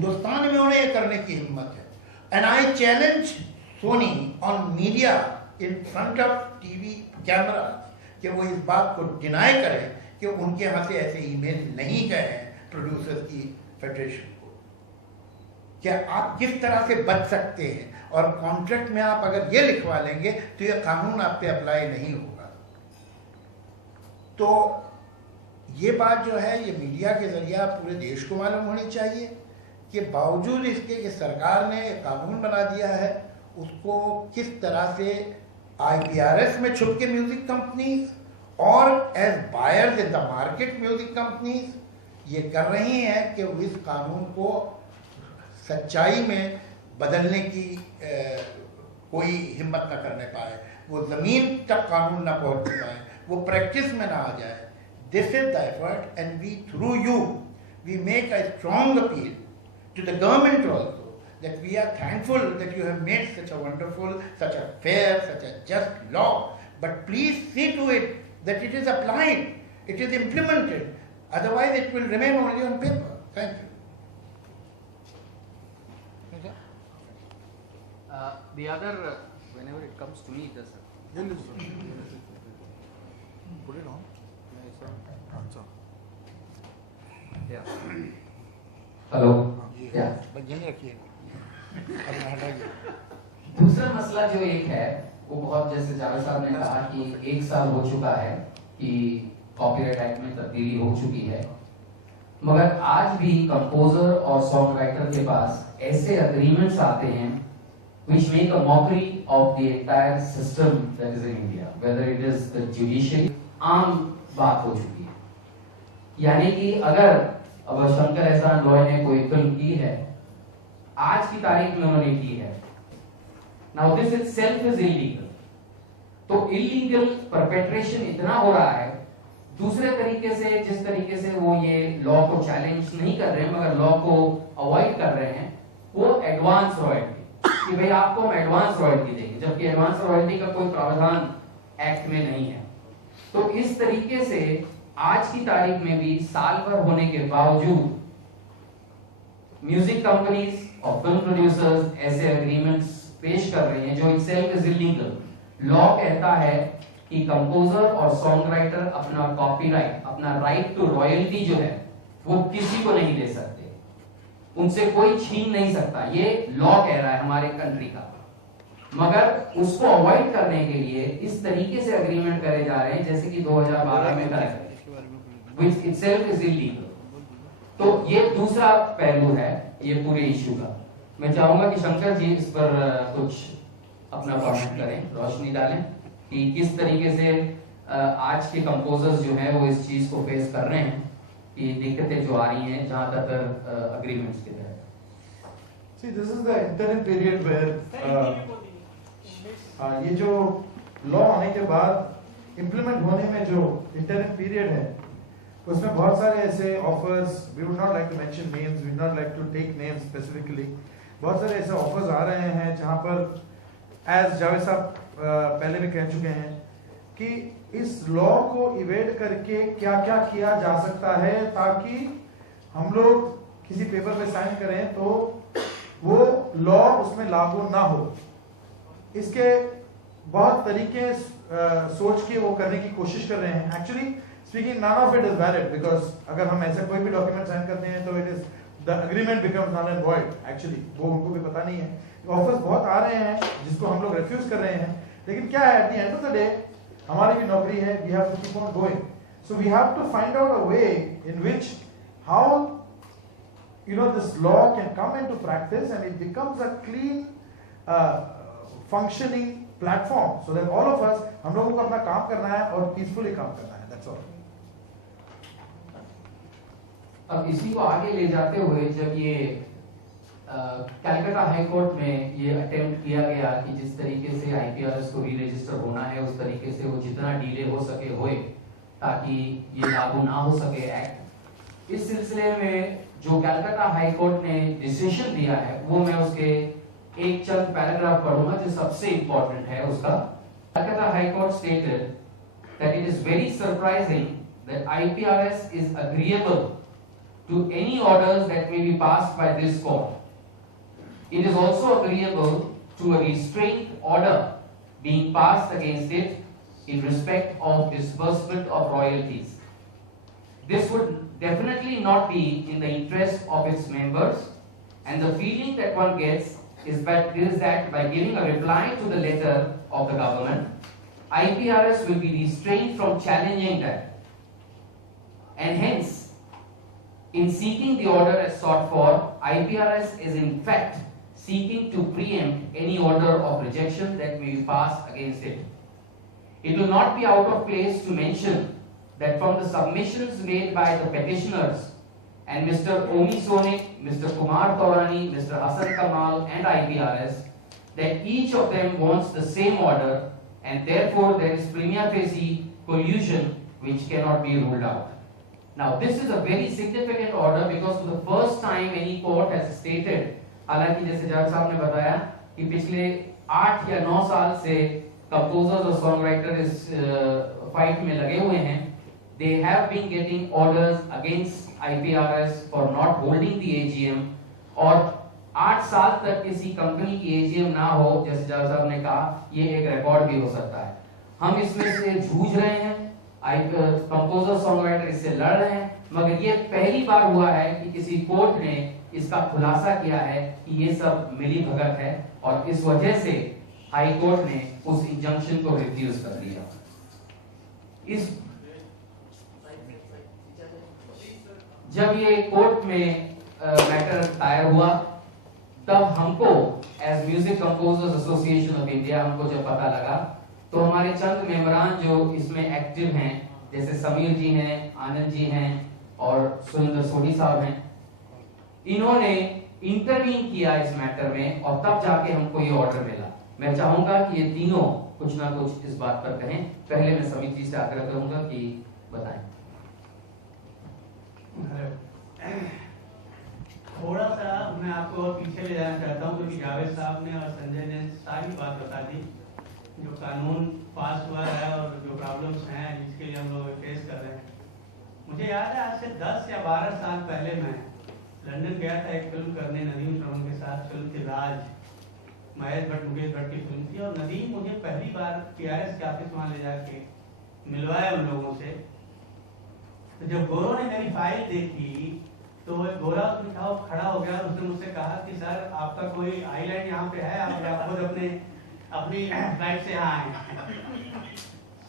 हिंदुस्तान में उन्हें ये करने की हिम्मत है। And I challenge Sony on media in front of TV camera कि वो इस बात को डिनाई करें कि उनके यहाँ से ऐसे ईमेल नहीं गए हैं प्रोड्यूसर्स की फेडरेशन को। क्या आप किस तरह से बच सकते हैं? और कॉन्ट्रैक्ट में आप अगर ये लिखवा लेंगे तो ये कानून आप पे अप्लाई नहीं होगा। तो ये बात जो है ये मीडिया के जरिए पूरे देश को मालूम होनी चाहिए कि बावजूद इसके कि सरकार ने कानून बना दिया है, उसको किस तरह से IPRS में छुप के म्यूजिक कंपनीज और as buyers in the market music companies ये कर रही हैं कि वो इस कानून को सच्चाई में बदलने की कोई हिम्मत न करने पाए, वो जमीन तक कानून ना पहुंच पाए, वो प्रैक्टिस में ना आ जाए। This is the effort and we through you we make a strong appeal to the government also that we are thankful that you have made such a wonderful, such a fair, such a just law, but please see to it that it is applied, it is implemented, otherwise it will remain only on paper. Thank you. The other, whenever it comes to me, does put it on. Yeah. Hello. दूसरा मसला जो एक है वो बहुत, जैसे जावेद साहब ने कहा कि 1 साल हो चुका है कि कॉपीराइट एक्ट में तब्दीली हो चुकी है, मगर आज भी कंपोजर और सॉन्ग राइटर के पास ऐसे एग्रीमेंट्स आते हैं which make a mockery of the entire system that is in India, whether it is the judiciary। आम बात हो चुकी है। यानी कि अगर अब शंकर एहसान रॉय ने कोई फिल्म की है, आज की तारीख में उन्होंने की है, now this itself is illegal. तो इलीगल परपेट्रेशन इतना हो रहा है, दूसरे तरीके से जिस तरीके से वो ये लॉ को चैलेंज नहीं कर रहे हैं मगर लॉ को अवॉइड कर रहे हैं, वो एडवांस रॉयल्टी कि भाई आपको हम एडवांस रॉयल्टी देंगे, जबकि एडवांस रॉयल्टी का कोई प्रावधान एक्ट में नहीं है। तो इस तरीके से आज की तारीख में भी साल भर होने के बावजूद म्यूजिक कंपनीज और फिल्म प्रोड्यूसर्स ऐसे एग्रीमेंट्स पेश कर रहे हैं जो इटसेल्फ इज इलीगल। लॉ कहता है कि कंपोजर और सॉन्ग राइटर अपना कॉपीराइट, अपना राइट टू रॉयल्टी जो है वो किसी को नहीं दे सकते, उनसे कोई छीन नहीं सकता। ये लॉ कह रहा है हमारे कंट्री का, मगर उसको अवॉइड करने के लिए इस तरीके से एग्रीमेंट करे जा रहे हैं जैसे कि 2012 में करे, which itself is illegal। तो ये दूसरा पहलू है ये पूरे इश्यू का। मैं चाहूंगा कि शंकर जी इस पर कुछ अपना कमेंट करें, रोशनी डालें कि किस तरीके से आज के कंपोजर्स जो हैं वो इस चीज को फेस कर रहे हैं कि दिक्कतें जो आ रही हैं जहां तक एग्रीमेंट्स की तरह। See, this is the interim period where ये जो लॉ आने के बाद इम्प्लीमेंट होने में जो इंटरिम पीरियड है उसमें बहुत सारे ऐसे offers, we would not like to mention names, we would not like to take names specifically, बहुत सारे ऐसे ऑफर्स आ रहे हैं जहां पर एज जावेद साहब पहले भी कह चुके हैं कि इस लॉ को इवेड करके क्या क्या किया जा सकता है ताकि हम लोग किसी पेपर पे साइन करें तो वो लॉ उसमें लागू ना हो। इसके बहुत तरीके सोच के वो करने की कोशिश कर रहे हैं। Actually speaking none of it is valid because अगर हम ऐसा कोई भी डॉक्यूमेंट साइन करते हैं तो it is the agreement becomes null and void. Actually वो उनको भी पता नहीं है। ऑफर्स बहुत आ रहे हैं जिसको हम लोग रिफ्यूज कर रहे हैं, लेकिन क्या है at the end of the day हमारी भी नौकरी है, we have to keep on going. So we have to find out a way in which how this law can come into practice and it becomes a clean functioning platform so that all of us, हम लोगों को अपना काम करना है और peacefully काम करना है, that's all। अब इसी को आगे ले जाते हुए जब ये कलकत्ता हाई कोर्ट में ये अटेम्प्ट किया गया कि जिस तरीके से IPRS को री रजिस्टर होना है उस तरीके से वो जितना डिले हो सके होए ताकि ये लागू ना हो सके एक्ट, इस सिलसिले में जो कलकत्ता हाई कोर्ट ने डिसीजन दिया है वो मैं उसके एक चंद पैराग्राफ पढ़ूंगा जो सबसे इंपॉर्टेंट है उसका। Calcutta high court stated that it is very surprising that IPRS is agreeable to any orders that may be passed by this court. It is also agreeable to a restraint order being passed against it in respect of disbursement of royalties. This would definitely not be in the interest of its members, and the feeling that one gets is that by giving a reply to the letter of the government, IPRS will be restrained from challenging that, and hence, in seeking the order as sought for, IPRS is in fact seeking to preempt any order of rejection that may be passed against it. It will not be out of place to mention that from the submissions made by the petitioners and Mr. Omi Sonik, Mr. Kumar Taurani, Mr. Hassan Kamal and IPRS, that each of them wants the same order, and therefore there is prima facie collusion which cannot be ruled out. Now this is a very significant order because for the first time any court has stated, हालांकि जैसे जज साहब ने बताया कि पिछले 8 या 9 साल से कंपोजर्स और सॉन्ग राइटर इस फाइट में लगे हुए हैं. They have been getting orders against IPRS for not holding the AGM, और 8 साल तक किसी कंपनी की AGM ना हो, जैसे जज साहब ने कहा, ये एक रिकॉर्ड भी हो सकता है. हम इसमें से जूझ रहे हैं, कंपोजर सॉन्ग राइटर इससे लड़ रहे हैं, मगर ये पहली बार हुआ है कि किसी कोर्ट ने इसका खुलासा किया है कि ये सब मिली भगत है, और इस वजह से हाई कोर्ट ने उस इंजंक्शन को रिफ्यूज कर दिया. इस जब ये कोर्ट में मैटर दायर हुआ, तब हमको as music composers association of India हमको जब पता लगा, तो हमारे चंद मेंबरान जो इसमें एक्टिव हैं, जैसे समीर जी हैं, आनंद जी हैं और सुरेंद्र सोढ़ी साहब हैं, इन्होंने इंटरवीन किया इस मैटर में, और तब जाके हमको ये ऑर्डर मिला. मैं चाहूंगा कि ये तीनों कुछ ना कुछ इस बात पर कहें. पहले मैं समीर जी से आग्रह करूंगा कि बताएं. थोड़ा सा मैं आपको और पीछे ले जाना चाहता हूँ, क्योंकि जावेद साहब ने और संजय ने सारी बात बता दी. जो कानून पास हुआ है और जो प्रॉब्लम्स हैं जिसके लिए हम लोग फेस कर रहे हैं. मुझे याद है आज से 10 या 12 साल पहले मैं लंदन गया था एक फिल्म करने नदीम श्रवण के साथ. फिल्म थी राज, महेश भट्ट मुकेश भट्ट की फिल्म थी, और नदीम मुझे पहली बार PRS के ऑफिस वहाँ ले जाके मिलवाया उन लोगों से. तो जब गौरव ने मेरी फाइल देखी तो गोरा था खड़ा हो गया, उसने मुझसे कहा कि सर आपका कोई आईलैंड यहाँ पे है, आप खुद अपनी फ्लाइट से यहाँ आए.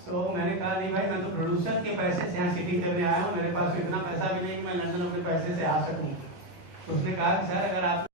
तो मैंने कहा नहीं भाई, मैं तो प्रोड्यूसर के पैसे से यहाँ सिटिंग करने आया हूँ, मेरे पास इतना पैसा भी नहीं कि मैं लंदन अपने पैसे से आ सकूँ. उसने कहा कि सर अगर आप